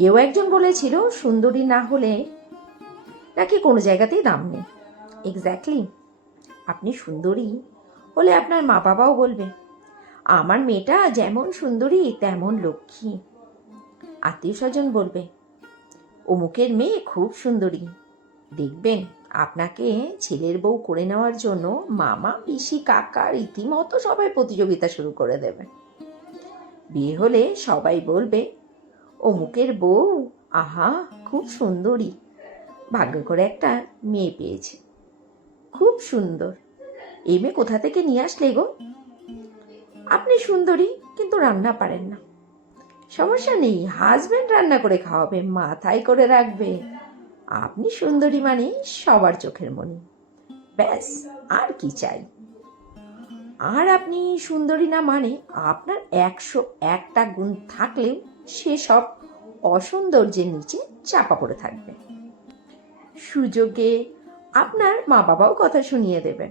কেউ একজন বলেছিল সুন্দরী না হলে নাকি কোনো জায়গাতেই দাম নেই। এক্স্যাক্টলি, আপনি সুন্দরী হলে আপনার মা বাবাও বলবে আমার মেয়েটা যেমন সুন্দরী তেমন লক্ষ্মী। আত্মীয় স্বজন বলবে অমুকের মেয়ে খুব সুন্দরী। দেখবেন আপনাকে ছেলের বউ করে নেওয়ার জন্য মামা পিসি কাকা রীতিমতো সবাই প্রতিযোগিতা শুরু করে দেবে। বিয়ে হলে সবাই বলবে অমুকের বউ আহা খুব সুন্দরী, ভাগ্য করে একটা মেয়ে পেয়েছে, খুব সুন্দর। এই মেয়ে কোথা থেকে নিয়ে আসলে গো? আপনি সুন্দরী কিন্তু রান্না পারেন না। সমস্যা নেই, হাজবেন্ড রান্না করে খাওয়াবে, মাথায় করে রাখবে আপনি সুন্দরী মানে সবার চোখের মণি। ব্যাস, আর কি চাই? আর আপনি সুন্দরী না মানে আপনার 101টা গুণ থাকলেও সে সব অসৌন্দর্যের নিচে চাপা পড়ে থাকবে। সুযোগে আপনার মা বাবাও কথা শুনিয়ে দেবে,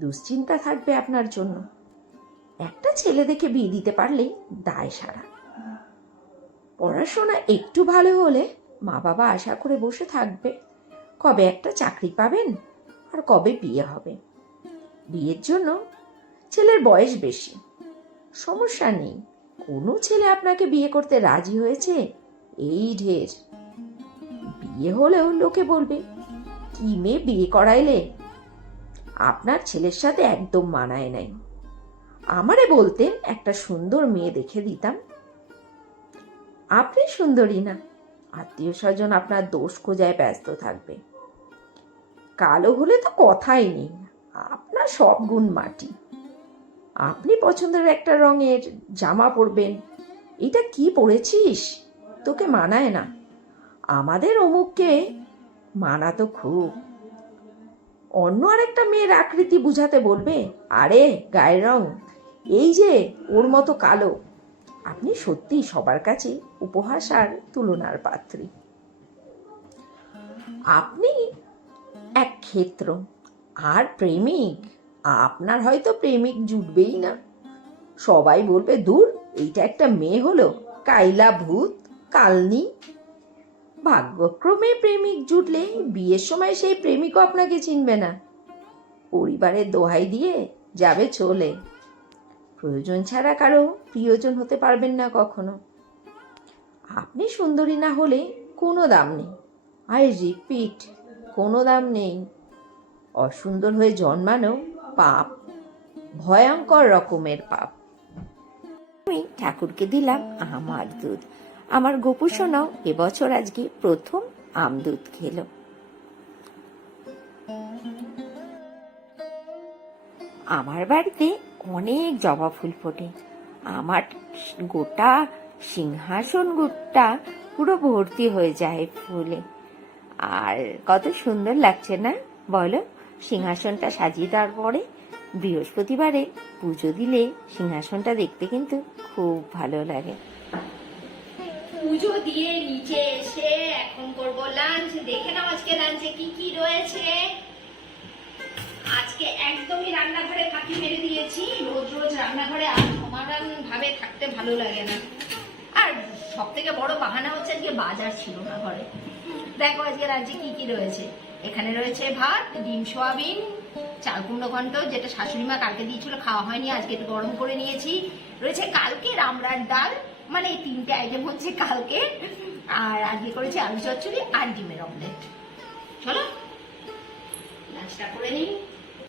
দুশ্চিন্তা থাকবে আপনার জন্য। একটা ছেলে দেখে বিয়ে দিতে পারলেই দায় সারা। পড়াশোনা একটু ভালো হলে মা বাবা আশা করে বসে থাকবে কবে একটা চাকরি পাবেন আর কবে বিয়ে হবে। বিয়ের জন্য ছেলের বয়স বেশি, সমস্যা নেই, কোনো ছেলে আপনাকে বিয়ে করতে রাজি হয়েছে এই ঢের। বিয়ে হলেও লোকে বলবে কি মেয়ে বিয়ে করাইলে, আপনার ছেলের সাথে একদম মানায় নাই। আমারে বলতেন একটা সুন্দর মেয়ে দেখে দিতাম। আপনি সুন্দরী না, আত্মীয় স্বজন আপনার দোষ খোঁজায় ব্যস্ত থাকবে। কালো হলে তো কথাই নেই, আপনার সব গুণ মাটি। আপনি পছন্দের একটা রঙের জামা পরবেন, এটা কি পরেছিস, তোকে মানায় না। আমাদের অমুককে মানাতো খুব। অন্য আরেকটা মেয়ের আকৃতি বুঝাতে বলবে আরে গায়ের রং এই যে ওর মতো কালো। আপনি সত্যি সবার কাছে উপহাস আর তুলনার পাত্রী। আপনি এক ক্ষেত্র আর প্রেমিক, আপনার হয়তো প্রেমিক জুটবেই না। সবাই বলবে দূর, এইটা একটা মেয়ে হলো, কাইলা ভূত কালনি। ভাগ্যক্রমে প্রেমিক জুটলে বিয়ের সময় সেই প্রেমিকও আপনাকে চিনবে না, পরিবারের দোহাই দিয়ে যাবে চলে। প্রয়োজন ছাড়া কারো প্রিয়জন হতে পারবেন না কখনো। আপনি সুন্দরী না হলে কোনো দাম নেই, আই রিপিট, কোনো দাম নেই। অসুন্দর হয়ে জন্মানো পাপ, ভয়ঙ্কর রকমের পাপ। আমি ঠাকুরকে দিলাম আমার দুধ। আমার গোপু সোনাও এবছর আজকে প্রথম আম দুধ খেলো। আমার বাড়িতে অনেক জবা ফুল ফোটে, আমার গোটা সিংহাসন গোটা পুরো ভর্তি হয়ে যায় ফুলে। আর কত সুন্দর লাগছে না বলো? সিংহাসনটা সাজিয়ে দেওয়ার পরে বৃহস্পতিবারে পুজো দিলে সিংহাসনটা দেখতে কিন্তু খুব ভালো লাগে। পুজো দিয়ে নিচে এসে এখন করব লাঞ্চ। দেখে নাও আজকে লাঞ্চে কি কি রয়েছে। আজকে একদমই রান্নাঘরে ফাঁকি মেরে দিয়েছি। রোজ রোজ রান্নাঘরে আর সমাধান ভাবে থাকতে ভালো লাগে না। আর সব থেকে বড় বাহানা হচ্ছে আজকে বাজার ছিল না ঘরে। দেখো আজকে রাজ্যে কি কি রয়েছে। এখানে রয়েছে ভাত, ডিম সোয়াবিন, চাল কুমড়ো ঘন্ট, যেটা শাশুড়ি মা কালকে দিয়েছিল, খাওয়া হয়নি, আজকে একটু গরম করে নিয়েছি। রয়েছে কালকে রামড়ার ডাল, মানে এই 3টে আইটেম হচ্ছে কালকে। আর আজকে করেছি আলু চচ্চড়ি আর ডিমের অমলেট। চলো লাঞ্চটা করে নিই।